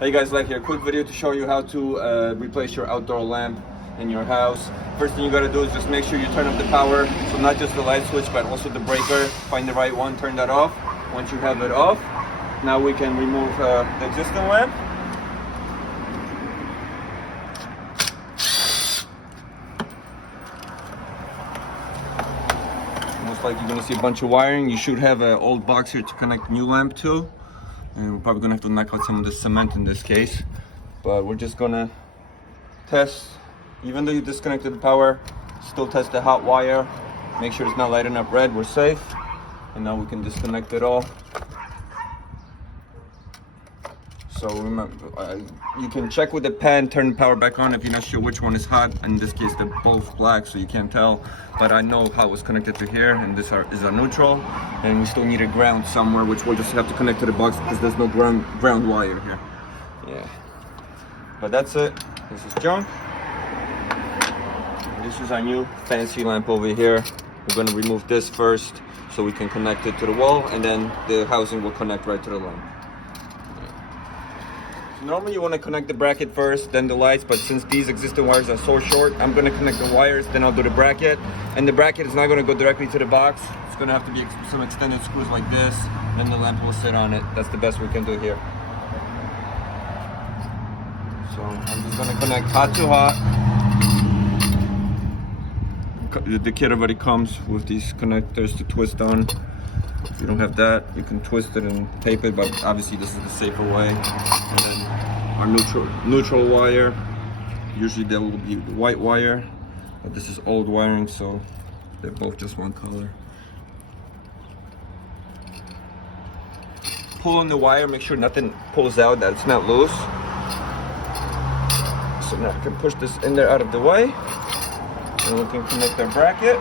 Hey guys, LechK here. Quick video to show you how to replace your outdoor lamp in your house. First thing you gotta do is just make sure you turn up the power. So not just the light switch, but also the breaker. Find the right one, turn that off. Once you have it off, now we can remove the existing lamp. Most likely you're gonna see a bunch of wiring. You should have an old box here to connect new lamp to. And we're probably gonna have to knock out some of the cement in this case. But we're just gonna test, even though you disconnected the power, still test the hot wire. Make sure it's not lighting up red, we're safe. And now we can disconnect it all. So remember, you can check with the pen, turn the power back on if you're not sure which one is hot. In this case, they're both black, so you can't tell. But I know how it was connected to here, and this is our neutral. And we still need a ground somewhere, which we'll just have to connect to the box because there's no ground wire here. Yeah. But that's it. This is junk. This is our new fancy lamp over here. We're gonna remove this first so we can connect it to the wall, and then the housing will connect right to the lamp. Normally you want to connect the bracket first, then the lights, but since these existing wires are so short, I'm going to connect the wires, then I'll do the bracket. And the bracket is not going to go directly to the box. It's going to have to be some extended screws like this, then the lamp will sit on it. That's the best we can do here. So I'm just going to connect hot to hot. The kit already comes with these connectors to twist on. If you don't have that, you can twist it and tape it, but obviously this is the safer way. And then our neutral wire, usually there will be white wire, but this is old wiring, so they're both just one color. Pull on the wire, make sure nothing pulls out, that it's not loose. So now I can push this in there out of the way, and we can connect our bracket.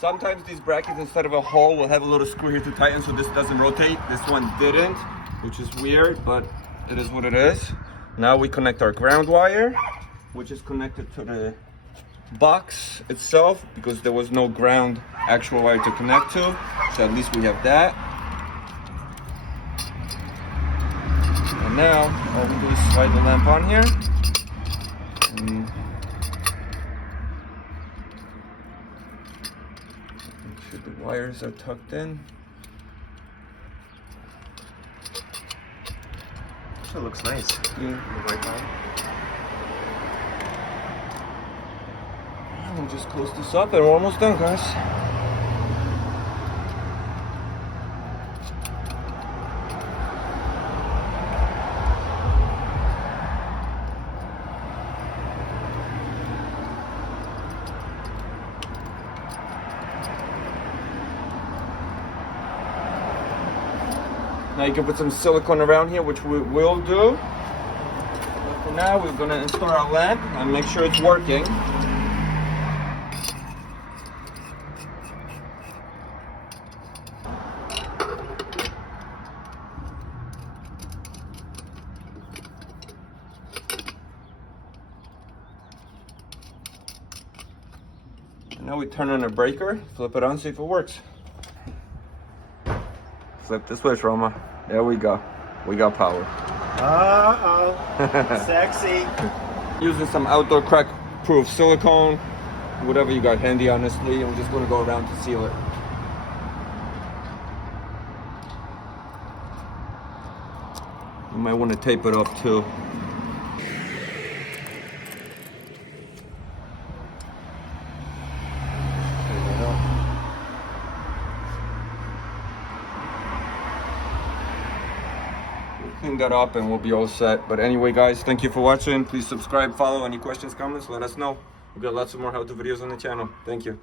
Sometimes these brackets, instead of a hole, will have a little screw here to tighten so this doesn't rotate. This one didn't, which is weird, but it is what it is. Now we connect our ground wire, which is connected to the box itself because there was no ground actual wire to connect to. So at least we have that. And now all we do is slide the lamp on here. And the wires are tucked in. It looks nice. Yeah. We'll just close this up and we're almost done, guys. Now you can put some silicone around here, which we will do. But for now, we're gonna install our lamp and make sure it's working. And now we turn on a breaker, flip it on, see if it works. Flip the switch, Roma. There we go. We got power. Uh-oh. Sexy. Using some outdoor crack-proof silicone, whatever you got handy, honestly. And we're just going to go around to seal it. You might want to tape it up too. Clean that up and we'll be all set. But anyway, guys, thank you for watching. Please subscribe, follow. Any questions, comments, let us know. We've got lots of more how-to videos on the channel. Thank you.